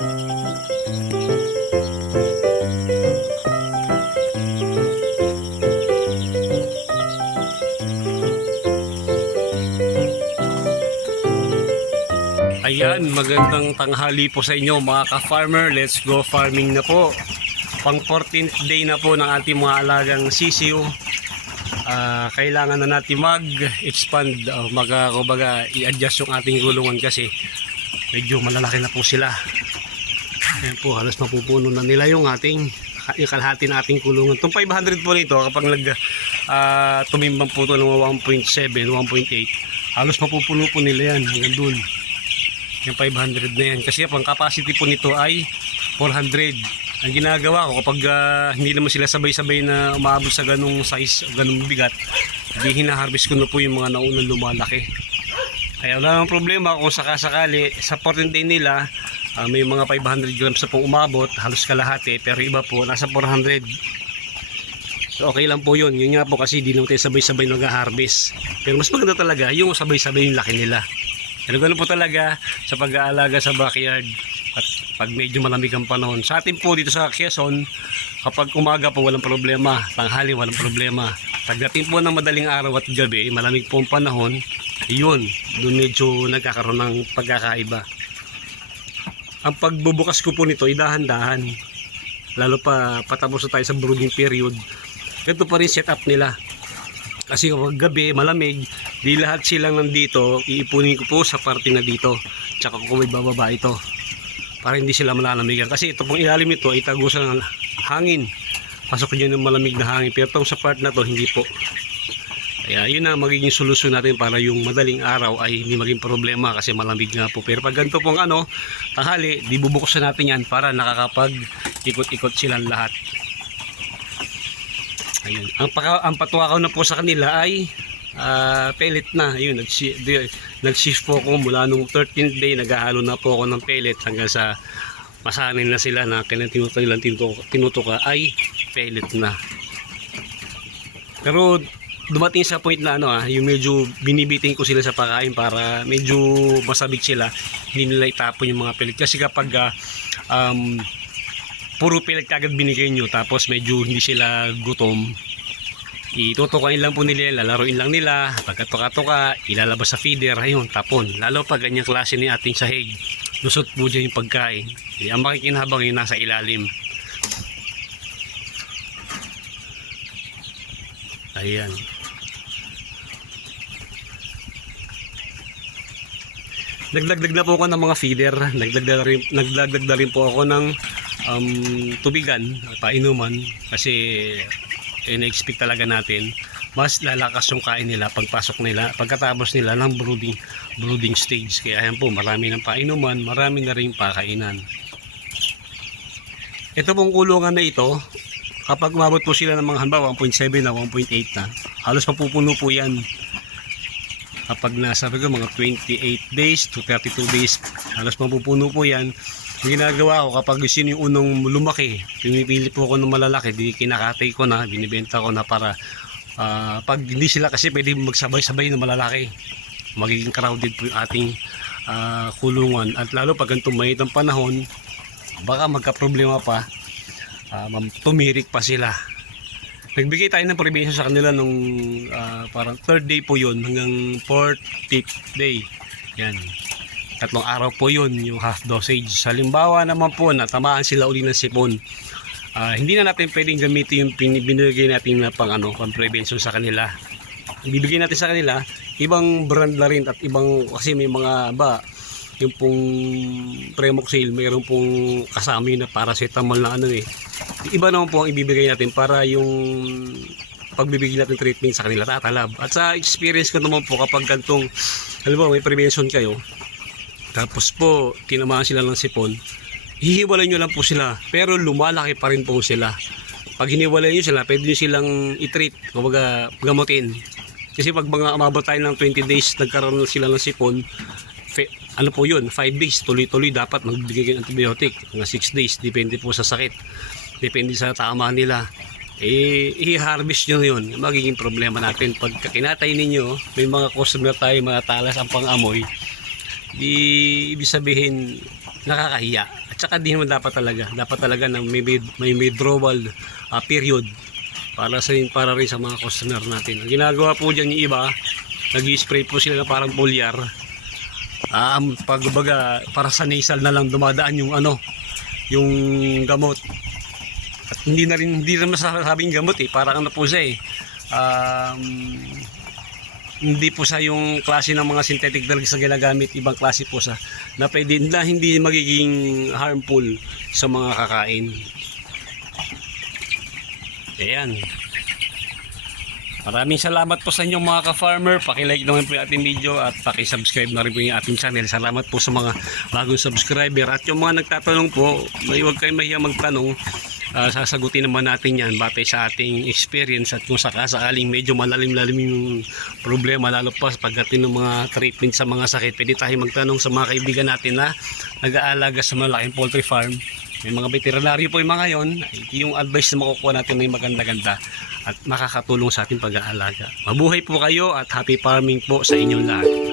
Ayan, magandang tanghali po sa inyo mga ka-farmer. Let's go farming na po. Pang 14th day na po ng ating mga alagang sisiw. Kailangan na natin mag-expand, kumbaga i-adjust yung ating gulungan kasi medyo malalaki na po sila. Ayan po, halos mapupuno na nila yung ating kalahati na ating kulungan. Itong 500 po nito kapag tumimbang po ito ng 1.7, 1.8, halos mapupuno po nila yan hanggang dun. Yung 500 na yan kasi ang capacity po nito ay 400. Ang ginagawa ko kapag hindi naman sila sabay-sabay na umaabot sa ganung size, ganung bigat, hindi hinaharvest ko na po yung mga naunang lumalaki. Kaya wala namang problema kung sakasakali sa 14 day nila may mga 500 grams na pong umabot, halos kalahati, pero iba po nasa 400. So okay lang po yun. Yun nga po kasi hindi naman tayo sabay-sabay nag-harvest. Pero mas maganda talaga yung sabay-sabay yung laki nila. Pero ganoon po talaga sa pag-aalaga sa backyard at pag medyo malamig ang panahon. Sa atin po dito sa Quezon, kapag umaga po walang problema, tanghali walang problema. Pagdating po ng madaling araw at gabi, malamig po ang panahon, yun, doon medyo nagkakaroon ng pagkakaiba. Ang pagbubukas ko po nito, dahan-dahan. Lalo pa patapos na tayo sa brooding period. Ganito pa rin setup nila. Kasi kapag gabi, malamig, di lahat silang nandito, iipunin ko po sa parte na dito. Tsaka ko may bababa ito. Para hindi sila malalamigan. Kasi ito pong ilalim nito ay tagusan ng hangin. Pasok nyo ng malamig na hangin. Pero itong sa part na to, hindi po. Kaya yun ang magiging solusyon natin para yung madaling araw ay hindi maging problema kasi malamig nga po. Pero pag ganito pong tanghali, di bubuksan natin yan para nakakapag ikot-ikot silang lahat. Ayun. Ang patuwakaw na po sa kanila ay pellet na. Ayun, nag-shift po ako mula nung 13th day, naghahalo na po ako ng pellet hanggang sa masanay na sila na kailan tinutuka ay pellet na. Pero dumating sa point na yung medyo binibiting ko sila sa pagkain para medyo masabik sila, hindi nila itapon yung mga pellet. Kasi kapag puro pellet kagad binigay nyo tapos medyo hindi sila gutom, itutukain lang po nila, lalaruin lang nila, pagkatuka-tuka ilalabas sa feeder, ayun, tapon. Lalo pag ganyang klase ni ating sahig, lusot po dyan yung pagkain. Ang makikinhabang yung nasa ilalim. Ayan. Nagdagdag na po ako ng mga feeder, nagdagdag na rin po ako ng tubigan, painuman, kasi na-expect talaga natin mas lalakas yung kain nila pagpasok nila, pagkatapos nila ng brooding stage. Kaya ayan po, marami ng painuman, marami na rin pakainan. Ito pong kulungan na ito, kapag umabot po sila ng mga halimbawa 1.7 na 1.8 na, halos mapupuno po yan. Kapag nasa mga 28 days to 32 days, halos mapupuno po yan. Ang ginagawa ko kapag gusto yung unang lumaki, pinipili po ako ng malalaki, di kinakatay ko na, binibenta ko na para pag hindi sila kasi pwede magsabay-sabay ng malalaki, magiging crowded po yung ating kulungan. At lalo pag ganitong mainit ang panahon, baka magka-problema pa, tumirik pa sila. Nagbigay tayo ng prevention sa kanila nung parang 3rd day po yun hanggang 4th, 5th day. Yan. 3 araw po yun yung half dosage. Halimbawa naman po na tamaan sila uli ng sipon, hindi na natin pwedeng gamitin yung binigay natin na pang prevention sa kanila. Ibibigay natin sa kanila ibang brand na rin at ibang, kasi may mga yung pong Premoxil, mayroon pong kasama yun na paracetamol na iba naman po ang ibibigay natin para yung pagbibigay natin treatment sa kanila tatalab. At sa experience ko naman po, kapag gantong halimbawa may prevention kayo, tapos po tinamaan sila ng sipon, hihiwalay nyo lang po sila, pero lumalaki pa rin po sila. Pag hiniwalay nyo sila, pwede nyo silang i-treat, kumbaga gamutin. Kasi pag mga umabot tayo ng 20 days nagkaroon sila ng sipon, po yun, 5 days tuloy-tuloy dapat magbigay ng antibiotic, mga 6 days, depende po sa sakit, depende sa tama nila. I-harvest nyo yun, magiging problema natin. Pag kinatay ninyo, may mga customer tayo, mga talas ang pang-amoy, ibig sabihin nakakahiya. At tsaka di naman dapat talaga na may withdrawal period para rin sa mga customer natin. Ang ginagawa po dyan yung iba, nag-spray po sila na parang foliar. Pagbaga para sa nasal na lang dumadaan yung yung gamot. At hindi rin masasabing gamot parang po siya hindi po sa yung klase ng mga synthetic drugs na ginagamit, ibang klase po sa na pwede na hindi magiging harmful sa mga kakain. Ayan. Maraming salamat po sa inyong mga ka-farmer. Paki-like naman po yung ating video at paki-subscribe na rin po yung ating channel. Salamat po sa mga bagong subscriber. At yung mga nagtatanong po, huwag kayong mahiya magtanong. Sasagutin naman natin yan batay sa ating experience at kung sakaling medyo malalim-lalim yung problema lalo pa pagdating ng mga treatment sa mga sakit, pwede tayo magtanong sa mga kaibigan natin na nag-aalaga sa malaking poultry farm. May mga veterinaryo po yung mga yon, yung advice na makukuha natin ay maganda-ganda at makakatulong sa ating pag-aalaga. Mabuhay po kayo at happy farming po sa inyong lahat.